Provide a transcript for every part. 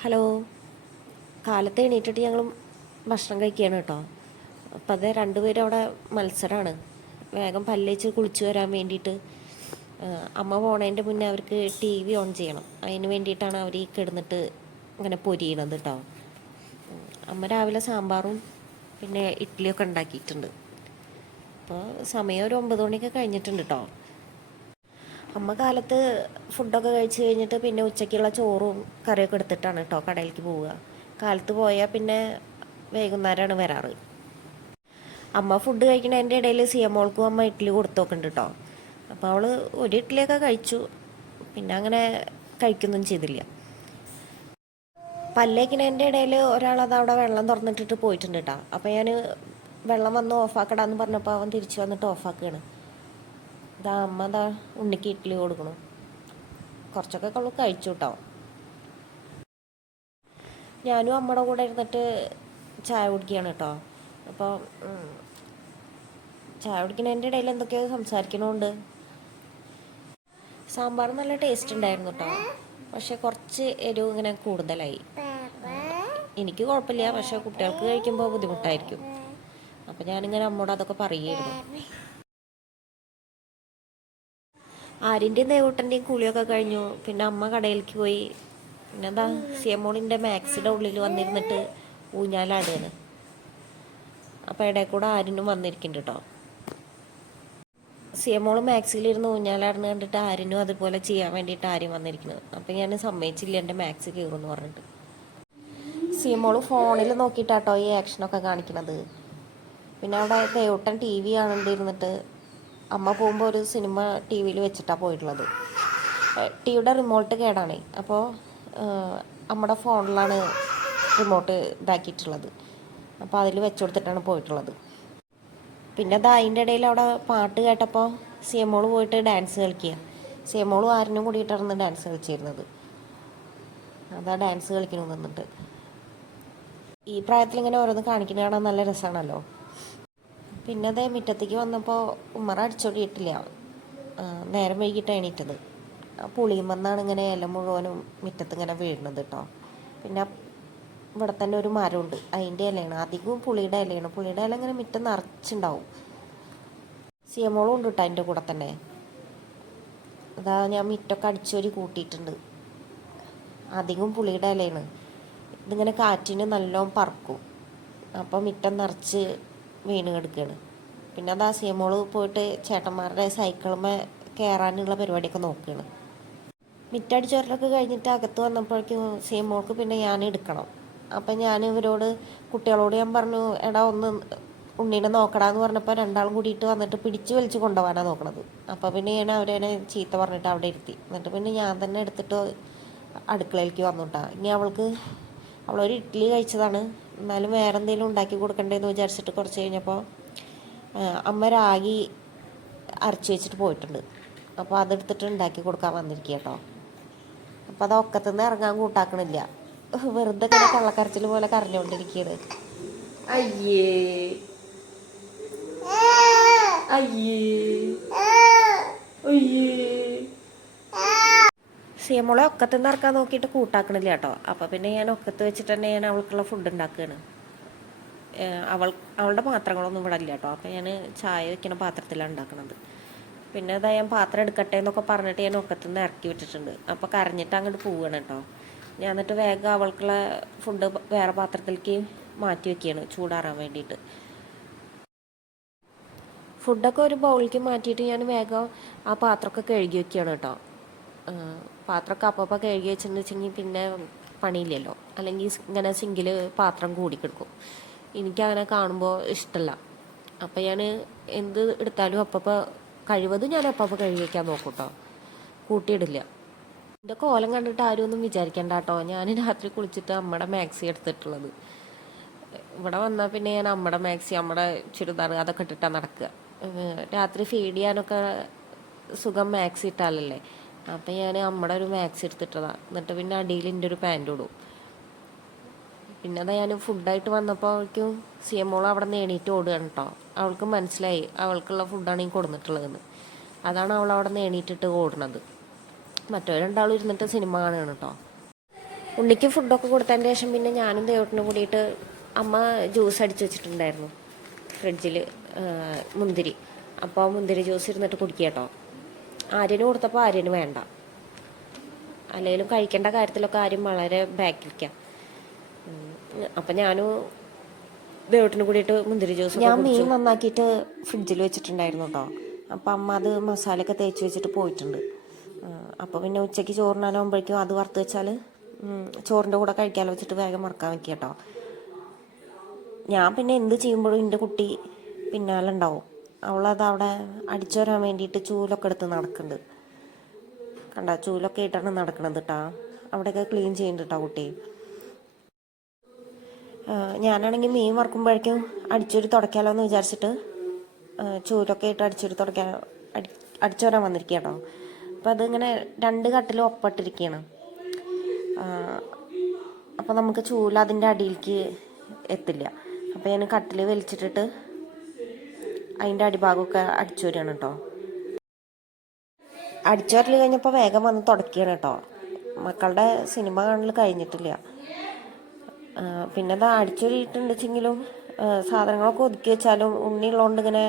Hello. കാലത്ത് എണീറ്റിട്ട് ഞങ്ങൾ ഭക്ഷണം കഴിക്കുകയാണ് കേട്ടോ. അപ്പം അത് രണ്ടുപേരും അവിടെ മത്സരമാണ്. വേഗം പല്ലേച്ച് കുളിച്ച് വരാൻ വേണ്ടിയിട്ട് അമ്മ പോണതിൻ്റെ മുന്നേ അവർക്ക് ടി വി ഓൺ ചെയ്യണം. അതിന് വേണ്ടിയിട്ടാണ് അവർ ഈ കിടന്നിട്ട് ഇങ്ങനെ പൊരിയണത് കേട്ടോ. അമ്മ രാവിലെ സാമ്പാറും പിന്നെ ഇഡ്ഡലിയൊക്കെ ഉണ്ടാക്കിയിട്ടുണ്ട്. അപ്പോൾ സമയം ഒരു 9 മണിയൊക്കെ കഴിഞ്ഞിട്ടുണ്ട് കേട്ടോ. അമ്മ കാലത്ത് ഫുഡൊക്കെ കഴിച്ച് കഴിഞ്ഞിട്ട് പിന്നെ ഉച്ചയ്ക്കുള്ള ചോറും കറിയൊക്കെ എടുത്തിട്ടാണ് കേട്ടോ കടയിലേക്ക് പോവുക. കാലത്ത് പോയാൽ പിന്നെ വൈകുന്നേരമാണ് വരാറ്. അമ്മ ഫുഡ് കഴിക്കണതിൻ്റെ ഇടയിൽ സിയമോൾക്കും അമ്മ ഇഡ്ഡലി കൊടുത്തു നോക്കുന്നുണ്ട് കേട്ടോ. അപ്പോൾ അവൾ ഒരു ഇഡ്ഡലിയൊക്കെ കഴിച്ചു, പിന്നെ അങ്ങനെ കഴിക്കൊന്നും ചെയ്തില്ല. പല്ലേക്കണതിൻ്റെ ഇടയിൽ ഒരാളത് അവിടെ വെള്ളം തുറന്നിട്ടിട്ട് പോയിട്ടുണ്ട് കേട്ടോ. അപ്പോൾ ഞാൻ വെള്ളം വന്ന് ഓഫാക്കടാന്ന് പറഞ്ഞപ്പോൾ അവൻ തിരിച്ചു വന്നിട്ട് ഓഫാക്കുകയാണ്. അമ്മ ഉണ്ണിക്ക് ഇഡ്ഡലി കൊടുക്കണു. കുറച്ചൊക്കെ അവൾ കഴിച്ചു കേട്ടോ. ഞാനും അമ്മയുടെ കൂടെ ഇരുന്നിട്ട് ചായ കുടിക്കുകയാണ് കേട്ടോ. അപ്പോൾ ചായ കുടിക്കുന്നതിൻ്റെ ഇടയിൽ എന്തൊക്കെയോ സംസാരിക്കണമുണ്ട്. സാമ്പാർ നല്ല ടേസ്റ്റ് ഉണ്ടായിരുന്നു കേട്ടോ, പക്ഷെ കുറച്ച് എരിവ് ഇങ്ങനെ കൂടുതലായി. എനിക്ക് കുഴപ്പമില്ല, പക്ഷെ കുട്ടികൾക്ക് കഴിക്കുമ്പോൾ ബുദ്ധിമുട്ടായിരിക്കും. അപ്പം ഞാനിങ്ങനെ അമ്മയോട് അതൊക്കെ പറയുമായിരുന്നു. ആര്യൻ്റെയും ദേവൂട്ടൻ്റെയും കുളിയൊക്കെ കഴിഞ്ഞു. പിന്നെ അമ്മ കടയിലേക്ക് പോയി. പിന്നെ സിയമോളിൻ്റെ മാക്സിയുടെ ഉള്ളിൽ വന്നിരുന്നിട്ട് ഊഞ്ഞാലാടുകയാണ്. അപ്പോൾ ഇടയിൽ കൂടെ ആര്യനും വന്നിരിക്കുന്നുണ്ട് കേട്ടോ. സിയമോൾ മാക്സിയിലിരുന്ന് ഊഞ്ഞാലാടുന്ന കണ്ടിട്ട് ആര്യനും അതുപോലെ ചെയ്യാൻ വേണ്ടിയിട്ട് ആര്യം വന്നിരിക്കുന്നത്. അപ്പം ഞാൻ സമ്മതിച്ചില്ല, എൻ്റെ മാക്സി കയറുമെന്ന് പറഞ്ഞിട്ട്. സിയമോൾ ഫോണിൽ നോക്കിയിട്ടാട്ടോ ഈ ആക്ഷനൊക്കെ കാണിക്കണത്. പിന്നെ അവിടെ ദേവൂട്ടൻ ടി വി കാണണ്ടിരുന്നിട്ട് അമ്മ പോകുമ്പോൾ ഒരു സിനിമ ടി വിയിൽ വെച്ചിട്ടാണ് പോയിട്ടുള്ളത്. ടിവിയുടെ റിമോട്ട് കേടാണ്. അപ്പോൾ അമ്മയുടെ ഫോണിലാണ് റിമോട്ട് ഇതാക്കിയിട്ടുള്ളത്. അപ്പോൾ അതിൽ വെച്ചു കൊടുത്തിട്ടാണ് പോയിട്ടുള്ളത്. പിന്നെ അതിൻ്റെ ഇടയിൽ അവിടെ പാട്ട് കേട്ടപ്പോൾ സിയമോൾ പോയിട്ട് ഡാൻസ് കളിക്കുക. സിയമോളും ആരിനും കൂടിയിട്ടായിരുന്നു ഡാൻസ് കളിച്ചിരുന്നത്. അതാ ഡാൻസ് കളിക്കണം നിന്നിട്ട്. ഈ പ്രായത്തിൽ ഇങ്ങനെ ഓരോന്ന് കാണിക്കുന്ന കാണാൻ നല്ല രസമാണല്ലോ. പിന്നെ അതേ മുറ്റത്തേക്ക് വന്നപ്പോൾ ഉമ്മറ അടിച്ചോടിയിട്ടില്ല. നേരം വൈകിട്ട് എണീറ്റത്. പുളിയുമെന്നാണ് ഇങ്ങനെ ഇല മുഴുവനും മുറ്റത്ത് ഇങ്ങനെ വീഴുന്നത് കേട്ടോ. പിന്നെ ഇവിടെ തന്നെ ഒരു മരമുണ്ട്, അതിൻ്റെ ഇലയാണ്. അധികവും പുളിയുടെ ഇലയാണ്. പുളിയുടെ ഇല ഇങ്ങനെ മുറ്റം നിറച്ചുണ്ടാവും. സിയമോളും ഉണ്ട് കേട്ടോ അതിൻ്റെ കൂടെ തന്നെ. അതാ ഞാൻ മുറ്റമൊക്കെ അടിച്ചോരി കൂട്ടിയിട്ടുണ്ട്. അധികവും പുളിയുടെ ഇലയാണ്. ഇതിങ്ങനെ കാറ്റിന് നല്ലോണം പറക്കും. അപ്പോൾ മുറ്റം നിറച്ച് വീണ് കിടക്കുകയാണ്. പിന്നെ അതാ സിയമോള് പോയിട്ട് ചേട്ടന്മാരുടെ സൈക്കിളുമേ കയറാനുള്ള പരിപാടിയൊക്കെ നോക്കുകയാണ്. മിറ്റടിച്ചോരലൊക്കെ കഴിഞ്ഞിട്ട് അകത്ത് വന്നപ്പോഴേക്കും സിയമോൾക്ക് പിന്നെ ഞാൻ എടുക്കണം. അപ്പം ഞാൻ ഇവരോട് കുട്ടികളോട് ഞാൻ പറഞ്ഞു, എടാ ഒന്ന് ഉണ്ണീനെ നോക്കടാന്ന് പറഞ്ഞപ്പോൾ രണ്ടാളും കൂടിയിട്ട് വന്നിട്ട് പിടിച്ച് വലിച്ച് കൊണ്ടുപോകാനാണ് നോക്കണത്. അപ്പോൾ പിന്നെ ഞാൻ അവരെ ചീത്ത പറഞ്ഞിട്ട് അവിടെ ഇരുത്തി. എന്നിട്ട് പിന്നെ ഞാൻ തന്നെ എടുത്തിട്ട് അടുക്കളയിലേക്ക് വന്നുട്ടാ. ഇനി അവളൊരു ഇഡ്ഡലി കഴിച്ചതാണ്, എന്നാലും വേറെ എന്തെങ്കിലും ഉണ്ടാക്കി കൊടുക്കണ്ടേന്ന് വിചാരിച്ചിട്ട് കുറച്ച് കഴിഞ്ഞപ്പോൾ അമ്മ രാഗി അരച്ച് വെച്ചിട്ട് പോയിട്ടുണ്ട്. അപ്പോൾ അതെടുത്തിട്ട് ഉണ്ടാക്കി കൊടുക്കാൻ വന്നിരിക്കുക കേട്ടോ. അപ്പോൾ അത് ഒക്കത്തുനിന്ന് ഇറങ്ങാൻ കൂട്ടാക്കണില്ല. വെറുതെ ഇങ്ങനെ കള്ളക്കരച്ചിൽ പോലെ കരഞ്ഞുകൊണ്ടിരിക്കുകയാണ്. അയ്യേ അയ്യേ അയ്യേ. സിയമോളെ ഒക്കത്തുനിന്ന് ഇറക്കാൻ നോക്കിയിട്ട് കൂട്ടാക്കണില്ല കേട്ടോ. അപ്പോൾ പിന്നെ ഞാൻ ഒക്കത്ത് വെച്ചിട്ട് തന്നെ ഞാൻ അവൾക്കുള്ള ഫുഡ് ഉണ്ടാക്കുകയാണ്. അവളുടെ പാത്രങ്ങളൊന്നും ഇവിടെ ഇല്ല കേട്ടോ. അപ്പോൾ ഞാൻ ചായ വെക്കുന്ന പാത്രത്തിലാണ് ഉണ്ടാക്കുന്നത്. പിന്നെ അതാ ഞാൻ പാത്രം എടുക്കട്ടെ എന്നൊക്കെ പറഞ്ഞിട്ട് ഞാൻ ഒക്കത്തുനിന്ന് ഇറക്കി വിട്ടിട്ടുണ്ട്. അപ്പോൾ കരഞ്ഞിട്ട് അങ്ങോട്ട് പോവുകയാണ് കേട്ടോ. ഞാൻ എന്നിട്ട് വേഗം അവൾക്കുള്ള ഫുഡ് വേറെ പാത്രത്തിലേക്ക് മാറ്റി വയ്ക്കുകയാണ് ചൂടാറാൻ വേണ്ടിയിട്ട്. ഫുഡൊക്കെ ഒരു ബൗളിലേക്ക് മാറ്റിയിട്ട് ഞാൻ വേഗം ആ പാത്രമൊക്കെ കഴുകി വയ്ക്കുകയാണ് കേട്ടോ. പാത്രമൊക്കെ അപ്പോൾ കഴുകി വെച്ചിട്ടുണ്ടെങ്കിൽ പിന്നെ പണിയില്ലല്ലോ. അല്ലെങ്കിൽ ഇങ്ങനെ സിങ്കിൽ പാത്രം കൂടിക്കിടക്കും. എനിക്കങ്ങനെ കാണുമ്പോൾ ഇഷ്ടമല്ല. അപ്പം ഞാൻ എന്ത് എടുത്താലും അപ്പോൾ കഴിവതും ഞാൻ അപ്പോൾ കഴുകി വയ്ക്കാൻ നോക്കും കേട്ടോ. കൂട്ടിയിടില്ല. എൻ്റെ കോലം കണ്ടിട്ട് ആരും ഒന്നും വിചാരിക്കണ്ട കേട്ടോ. ഞാൻ രാത്രി കുളിച്ചിട്ട് അമ്മയുടെ മാക്സി എടുത്തിട്ടുള്ളത്. ഇവിടെ വന്നാൽ പിന്നെ ഞാൻ അമ്മയുടെ മാക്സി, അമ്മയുടെ ചുരിദാർ അതൊക്കെ ഇട്ടിട്ടാണ് നടക്കുക. രാത്രി ഫീഡ് ചെയ്യാനൊക്കെ സുഖം മാക്സി ഇട്ടാലല്ലേ. അപ്പം ഞാൻ അമ്മയുടെ ഒരു മാക്സി എടുത്തിട്ടതാണ്. എന്നിട്ട് പിന്നെ അടിയിൽ എൻ്റെ ഒരു പാൻറ് ഇടും. പിന്നെ അതാ ഞാൻ ഫുഡായിട്ട് വന്നപ്പോഴേക്കും സിയമോൾ അവിടെ നിന്ന് എണീറ്റ് ഓടുകയാണ് കേട്ടോ. അവൾക്ക് മനസ്സിലായി അവൾക്കുള്ള ഫുഡാണ് ഈ കൊടുത്തിട്ടുള്ളതെന്ന്. അതാണ് അവൾ അവിടെ നിന്ന് എണീറ്റിട്ട് ഓടുന്നത്. മറ്റോ രണ്ടാളും ഇരുന്നിട്ട് സിനിമ കാണുകയാണ് കേട്ടോ. ഉണ്ണിക്ക് ഫുഡൊക്കെ കൊടുത്തതിന് ശേഷം പിന്നെ ഞാനും ദേവട്ടിനും കൂടിയിട്ട് അമ്മ ജ്യൂസ് അടിച്ച് വെച്ചിട്ടുണ്ടായിരുന്നു ഫ്രിഡ്ജിൽ, മുന്തിരി. അപ്പോൾ മുന്തിരി ജ്യൂസ് ഇരുന്നിട്ട് കുടിക്കുക കേട്ടോ. ആര്യന് കൊടുത്തപ്പോൾ ആര്യന് വേണ്ട. അല്ലെങ്കിലും കഴിക്കേണ്ട കാര്യത്തിലൊക്കെ ആരും വളരെ ബാക്കിരിക്കാം. അപ്പം ഞാനും ദേവട്ടിന് കൂടിയിട്ട് മുന്തിരി ജ്യൂസ് ഞാൻ മീൻ നന്നാക്കിയിട്ട് ഫ്രിഡ്ജിൽ വെച്ചിട്ടുണ്ടായിരുന്നു കേട്ടോ. അപ്പം അമ്മ അത് മസാലയൊക്കെ തേച്ച് വെച്ചിട്ട് പോയിട്ടുണ്ട്. അപ്പോൾ പിന്നെ ഉച്ചയ്ക്ക് ചോറിനാനാകുമ്പോഴേക്കും അത് വറുത്ത് വെച്ചാൽ ചോറിൻ്റെ കൂടെ കഴിക്കാമല്ലോ വെച്ചിട്ട് വേഗം മറക്കാൻ വെക്കുക കേട്ടോ. ഞാൻ പിന്നെ എന്ത് ചെയ്യുമ്പോഴും എൻ്റെ കുട്ടി പിന്നാലെ ഉണ്ടാവും. അവളത് അവിടെ അടിച്ചു വരാൻ വേണ്ടിയിട്ട് ചൂലൊക്കെ എടുത്ത് നടക്കുന്നുണ്ട്. കണ്ട, ചൂലൊക്കെ ഇട്ടാണ് നടക്കണത് കേട്ടോ. അവിടെയൊക്കെ ക്ലീൻ ചെയ്യുന്നുണ്ട് കേട്ടോ കുട്ടി. ഞാനാണെങ്കിൽ മീൻ വറുക്കുമ്പോഴേക്കും അടിച്ചൊരു തുടയ്ക്കാമല്ലോ എന്ന് വിചാരിച്ചിട്ട് ചൂലൊക്കെ ഇട്ട് അടിച്ചു വരാൻ വന്നിരിക്കുക കേട്ടോ. അപ്പോൾ അതിങ്ങനെ 2 കട്ടിലും ഒപ്പിട്ടിരിക്കുകയാണ്. അപ്പോൾ നമുക്ക് ചൂല അതിൻ്റെ അടിയിലേക്ക് എത്തില്ല. അപ്പോൾ ഞാൻ കട്ടിൽ വലിച്ചിട്ടിട്ട് അതിൻ്റെ അടിഭാഗമൊക്കെ അടിച്ചു വരികയാണ് കേട്ടോ. അടിച്ചു വരൽ കഴിഞ്ഞപ്പോൾ വേഗം വന്ന് തുടക്കുകയാണ് കേട്ടോ. മക്കളുടെ സിനിമ കാണൽ കഴിഞ്ഞിട്ടില്ല. പിന്നെ അത് അടിച്ചൊരിട്ടുണ്ടെച്ചെങ്കിലും സാധനങ്ങളൊക്കെ ഒതുക്കി വെച്ചാലും ഉണ്ണിയുള്ളതുകൊണ്ട് ഇങ്ങനെ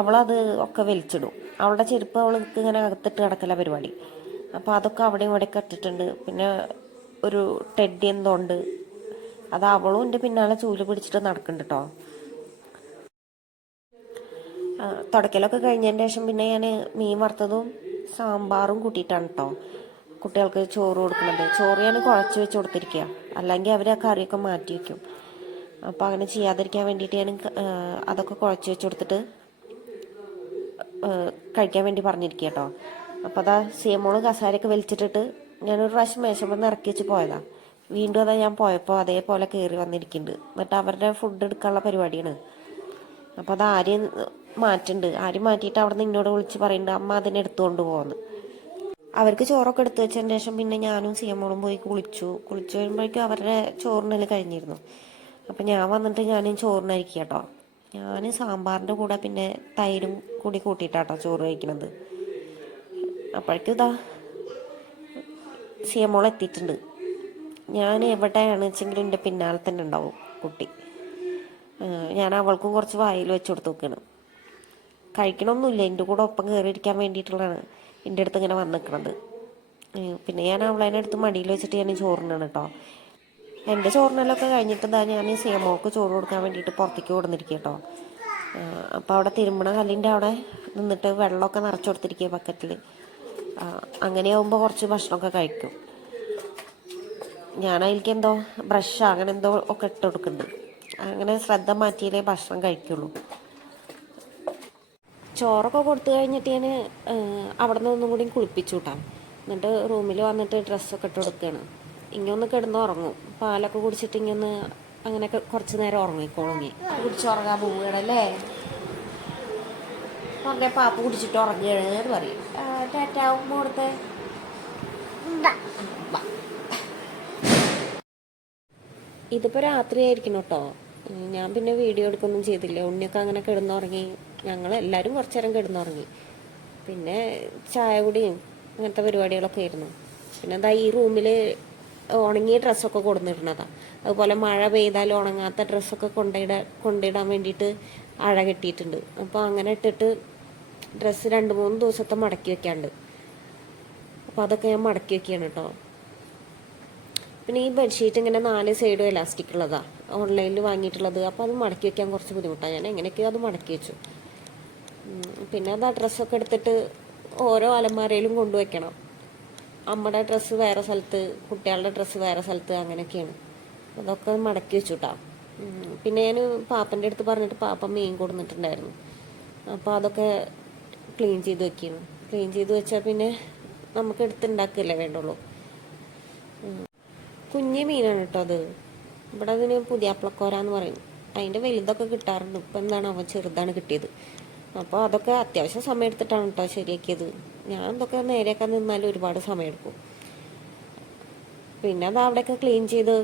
അവളത് ഒക്കെ വലിച്ചിടും. അവളുടെ ചെരുപ്പ് അവൾക്ക് ഇങ്ങനെ അകത്തിട്ട് കിടക്കല പരിപാടി. അപ്പോൾ അതൊക്കെ അവിടെയും ഇവിടെയൊക്കെ ഇട്ടിട്ടുണ്ട്. പിന്നെ ഒരു ടെഡി എന്തോ ഉണ്ട്, അത് അവളും എൻ്റെ പിന്നാലെ ചൂല് പിടിച്ചിട്ട് നടക്കുന്നുണ്ട് കേട്ടോ. തുടക്കലൊക്കെ കഴിഞ്ഞതിന് ശേഷം പിന്നെ ഞാൻ മീൻ വറുത്തതും സാമ്പാറും കൂട്ടിയിട്ടാണ് കേട്ടോ കുട്ടികൾക്ക് ചോറ് കൊടുക്കുന്നത്. ചോറ് ഞാൻ കുഴച്ച് വെച്ച് കൊടുത്തിരിക്കുക, അല്ലെങ്കിൽ അവർ ആ കറിയൊക്കെ മാറ്റി വയ്ക്കും. അപ്പോൾ അങ്ങനെ ചെയ്യാതിരിക്കാൻ വേണ്ടിയിട്ട് ഞാൻ അതൊക്കെ കുഴച്ച് വെച്ച് കൊടുത്തിട്ട് കഴിക്കാൻ വേണ്ടി പറഞ്ഞിരിക്കുക കേട്ടോ. അപ്പോൾ അതാ സീമോള് കസാരയൊക്കെ വലിച്ചിട്ടിട്ട് ഞാനൊരു പ്രാവശ്യം മേശമ്പന്ന് ഇറക്കി വെച്ച് പോയതാണ്. വീണ്ടും അതാ ഞാൻ പോയപ്പോൾ അതേപോലെ കയറി വന്നിരിക്കുന്നുണ്ട്. എന്നിട്ട് അവരുടെ ഫുഡ് എടുക്കാനുള്ള പരിപാടിയാണ്. അപ്പോൾ അത് ആര്യം മാറ്റുന്നുണ്ട്. ആര്യം മാറ്റിയിട്ട് അവിടെ നിന്ന് ഇന്നോട് വിളിച്ച് പറയുന്നുണ്ട് അമ്മ അതിനെടുത്തുകൊണ്ട് പോകുന്നു. അവർക്ക് ചോറൊക്കെ എടുത്തു വെച്ചതിന് ശേഷം പിന്നെ ഞാനും സീമോളും പോയി കുളിച്ചു വരുമ്പോഴേക്കും അവരുടെ ചോറിനൽ കഴിഞ്ഞിരുന്നു. അപ്പം ഞാൻ വന്നിട്ട് ഞാനും ചോറിനരിക്കുക കേട്ടോ. ഞാൻ സാമ്പാറിൻ്റെ കൂടെ പിന്നെ തൈരും കൂടി കൂട്ടിയിട്ടാട്ടോ ചോറ് കഴിക്കുന്നത്. അപ്പോഴേക്കും ഇതാ സീമോൾ എത്തിയിട്ടുണ്ട്. ഞാൻ എവിടെയാണ് വെച്ചെങ്കിലും എൻ്റെ പിന്നാലെ തന്നെ ഉണ്ടാവും കുട്ടി. ഞാൻ അവൾക്കും കുറച്ച് വായിൽ വെച്ച് കൊടുത്ത് നോക്കുകയാണ്. കഴിക്കണമൊന്നുമില്ല, എൻ്റെ കൂടെ ഒപ്പം കയറിയിരിക്കാൻ വേണ്ടിയിട്ടുള്ളതാണ് എൻ്റെ അടുത്ത് ഇങ്ങനെ വന്ന് നിൽക്കണത്. പിന്നെ ഞാൻ അവളേനെ അടുത്ത് മടിയിൽ വെച്ചിട്ട് ഞാൻ ചോറിനാണ് കേട്ടോ. എൻ്റെ ചോറിനെല്ലൊക്കെ കഴിഞ്ഞിട്ട് എന്താ ഞാൻ സീമോൾക്ക് ചോറ് കൊടുക്കാൻ വേണ്ടിയിട്ട് പുറത്തേക്ക് കൊടുന്നിരിക്കുക കേട്ടോ. അപ്പോൾ അവിടെ തിരുമ്പണ കല്ലിൻ്റെ അവിടെ നിന്നിട്ട് വെള്ളമൊക്കെ നിറച്ച് കൊടുത്തിരിക്കുക ബക്കറ്റിൽ. അങ്ങനെയാകുമ്പോൾ കുറച്ച് ഭക്ഷണമൊക്കെ കഴിക്കും. ഞാനതിലേക്ക് എന്തോ ബ്രഷ് അങ്ങനെ എന്തോ ഒക്കെ ഇട്ട് കൊടുക്കുന്നുണ്ട്. അങ്ങനെ ശ്രദ്ധ മാറ്റിയാലേ ഭക്ഷണം കഴിക്കുള്ളൂ. ചോറൊക്കെ കൊടുത്തു കഴിഞ്ഞിട്ട് ഞാൻ അവിടെ നിന്ന് ഒന്നും കൂടി കുളിപ്പിച്ചു കൂട്ടാം. എന്നിട്ട് റൂമിൽ വന്നിട്ട് ഡ്രസ്സൊക്കെ ഇട്ട് കൊടുക്കുകയാണ്. ഇങ്ങൊന്ന് കിടന്ന് ഉറങ്ങും. പാലൊക്കെ കുടിച്ചിട്ട് ഇങ്ങൊന്ന് അങ്ങനെയൊക്കെ കുറച്ച് നേരം ഉറങ്ങിക്കോളുങ്ങി. കുടിച്ചുറങ്ങാൻ പോവുകയാണല്ലേ. പറഞ്ഞ പാപ്പ കുടിച്ചിട്ട് ഉറങ്ങുകയാണെന്ന് പറയും. ടാറ്റാവും കൊടുത്ത് ഇതിപ്പോൾ രാത്രിയായിരിക്കണം കേട്ടോ. ഞാൻ പിന്നെ വീഡിയോ എടുക്കൊന്നും ചെയ്തില്ല. ഉണ്ണിയൊക്കെ അങ്ങനെ കിടന്നുറങ്ങി. ഞങ്ങളെല്ലാവരും കുറച്ചു നേരം കിടന്നുറങ്ങി. പിന്നെ ചായ കുടിയും അങ്ങനത്തെ പരിപാടികളൊക്കെ ആയിരുന്നു. പിന്നെ എന്താ ഈ റൂമിൽ ഉണങ്ങിയ ഡ്രസ്സൊക്കെ കൊടുത്തിരുന്നതാണ്. അതുപോലെ മഴ പെയ്താൽ ഉണങ്ങാത്ത ഡ്രസ്സൊക്കെ കൊണ്ടിടാൻ വേണ്ടിയിട്ട് അഴ കെട്ടിയിട്ടുണ്ട്. അപ്പോൾ അങ്ങനെ ഇട്ടിട്ട് ഡ്രസ്സ് 2-3 ദിവസത്തെ മടക്കി വെക്കാണ്ട്. അപ്പോൾ അതൊക്കെ ഞാൻ മടക്കി വെക്കുകയാണ് കേട്ടോ. പിന്നെ ഈ ബെഡ്ഷീറ്റ് ഇങ്ങനെ 4 സൈഡും എലാസ്റ്റിക് ഉള്ളതാണ്, ഓൺലൈനിൽ വാങ്ങിയിട്ടുള്ളത്. അപ്പോൾ അത് മടക്കി വെക്കാൻ കുറച്ച് ബുദ്ധിമുട്ടാണ്. ഞാൻ എങ്ങനെയൊക്കെയോ അത് മടക്കി വെച്ചു. പിന്നെ അത് ആ ഡ്രസ്സൊക്കെ എടുത്തിട്ട് ഓരോ അലമാരയിലും കൊണ്ടുവയ്ക്കണം. അമ്മയുടെ ഡ്രസ്സ് വേറെ സ്ഥലത്ത്, കുട്ടികളുടെ ഡ്രസ്സ് വേറെ സ്ഥലത്ത്, അങ്ങനെയൊക്കെയാണ്. അതൊക്കെ മടക്കി വെച്ചു കേട്ടോ. പിന്നെ ഞാൻ പാപ്പൻ്റെ അടുത്ത് പറഞ്ഞിട്ട് പാപ്പ മീൻ കൊടുത്തിട്ടുണ്ടായിരുന്നു. അപ്പോൾ അതൊക്കെ ക്ലീൻ ചെയ്ത് വെക്കുകയാണ്. ക്ലീൻ ചെയ്ത് വെച്ചാൽ പിന്നെ നമുക്ക് എടുത്തുണ്ടാക്കില്ലേ വേണ്ടുള്ളൂ. കുഞ്ഞു മീനാണ് കേട്ടോ അത്. ഇവിടെ അതിന് പുതിയാപ്പിളക്കോര എന്ന് പറയും. അതിൻ്റെ വലുതൊക്കെ കിട്ടാറുണ്ട്. ഇപ്പം എന്താണ് അവൻ ചെറുതാണ് കിട്ടിയത്. അപ്പോൾ അതൊക്കെ അത്യാവശ്യം സമയം എടുത്തിട്ടാണ് കേട്ടോ ശരിയാക്കിയത്. ഞാൻ ഇതൊക്കെ നേരെയൊക്കെ നിന്നാലും ഒരുപാട് സമയമെടുക്കും. പിന്നെ അത് അവിടെയൊക്കെ ക്ലീൻ ചെയ്ത്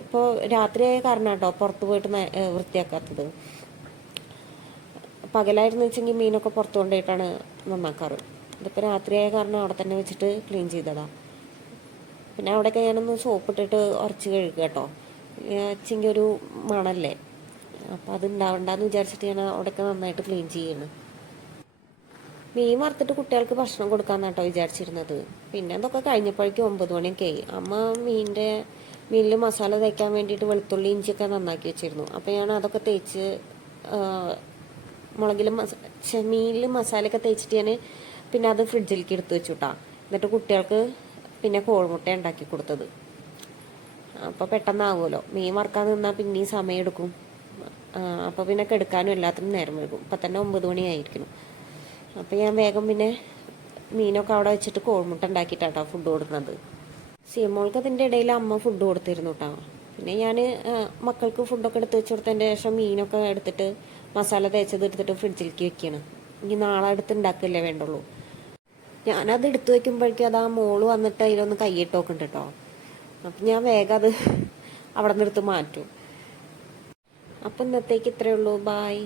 ഇപ്പോൾ രാത്രിയായ കാരണം കേട്ടോ പുറത്ത് പോയിട്ട് വൃത്തിയാക്കാത്തത്. പകലായിരുന്നു വെച്ചെങ്കിൽ മീനൊക്കെ പുറത്ത് കൊണ്ടുപോയിട്ടാണ് നന്നാക്കാറ്. ഇതിപ്പോൾ രാത്രിയായ കാരണം അവിടെ തന്നെ വെച്ചിട്ട് ക്ലീൻ ചെയ്തതാണ്. പിന്നെ അവിടെയൊക്കെ ഞാനൊന്ന് സോപ്പിട്ടിട്ട് ഉരച്ച് കഴുകുക കേട്ടോ, വെച്ചെങ്കിൽ ഒരു മണല്ലേ, അപ്പോൾ അത് ഉണ്ടാവണ്ടെന്ന് വിചാരിച്ചിട്ട് ഞാൻ അവിടെയൊക്കെ നന്നായിട്ട് ക്ലീൻ ചെയ്യണം. മീൻ വറുത്തിട്ട് കുട്ടികൾക്ക് ഭക്ഷണം കൊടുക്കാമെന്നാട്ടോ വിചാരിച്ചിരുന്നത്. പിന്നെ അതൊക്കെ കഴിഞ്ഞപ്പോഴേക്കും 9 മണിയൊക്കെ ആയി. അമ്മ മീനിൽ മസാല തേക്കാൻ വേണ്ടിയിട്ട് വെളുത്തുള്ളി ഇഞ്ചിയൊക്കെ നന്നാക്കി വെച്ചിരുന്നു. അപ്പോൾ ഞാൻ അതൊക്കെ തേച്ച് മീനിൽ മസാലയൊക്കെ തേച്ചിട്ട് ഞാൻ പിന്നെ അത് ഫ്രിഡ്ജിലേക്ക് എടുത്ത് വെച്ചു കേട്ടോ. എന്നിട്ട് കുട്ടികൾക്ക് പിന്നെ കോഴിമുട്ട ഉണ്ടാക്കി കൊടുത്തത്. അപ്പോൾ പെട്ടെന്നാകുമല്ലോ, മീൻ വറുക്കാൻ നിന്നാൽ പിന്നെയും സമയം എടുക്കും. അപ്പോൾ പിന്നെ കെടുക്കാനും എല്ലാത്തിനും നേരം വൈകും. ഇപ്പം തന്നെ 9 മണിയായിരിക്കണം. അപ്പോൾ ഞാൻ വേഗം പിന്നെ മീനൊക്കെ അവിടെ വെച്ചിട്ട് കോഴിമുട്ട ഉണ്ടാക്കിയിട്ടാട്ടോ ഫുഡ് കൊടുക്കുന്നത്. സീമോൾക്ക് അതിൻ്റെ ഇടയിൽ അമ്മ ഫുഡ് കൊടുത്തിരുന്നു കേട്ടോ. പിന്നെ ഞാൻ മക്കൾക്ക് ഫുഡൊക്കെ എടുത്ത് വെച്ച് കൊടുത്തതിൻ്റെ ശേഷം മീനൊക്കെ എടുത്തിട്ട് മസാല തേച്ചത് എടുത്തിട്ട് ഫ്രിഡ്ജിലേക്ക് വെക്കണം. ഇനി നാളെ എടുത്ത് ഉണ്ടാക്കില്ലേ വേണ്ടുള്ളൂ. ഞാനത് എടുത്ത് വെക്കുമ്പോഴേക്കും അത് ആ മോള് വന്നിട്ട് അതിലൊന്ന് കൈയിട്ട് നോക്കുന്നുണ്ട് കേട്ടോ. അപ്പം ഞാൻ വേഗം അത് അവിടെ നിന്ന് എടുത്ത് മാറ്റും. അപ്പം ഇന്നത്തേക്ക് ഇത്രയേ ഉള്ളൂ. ബായ്.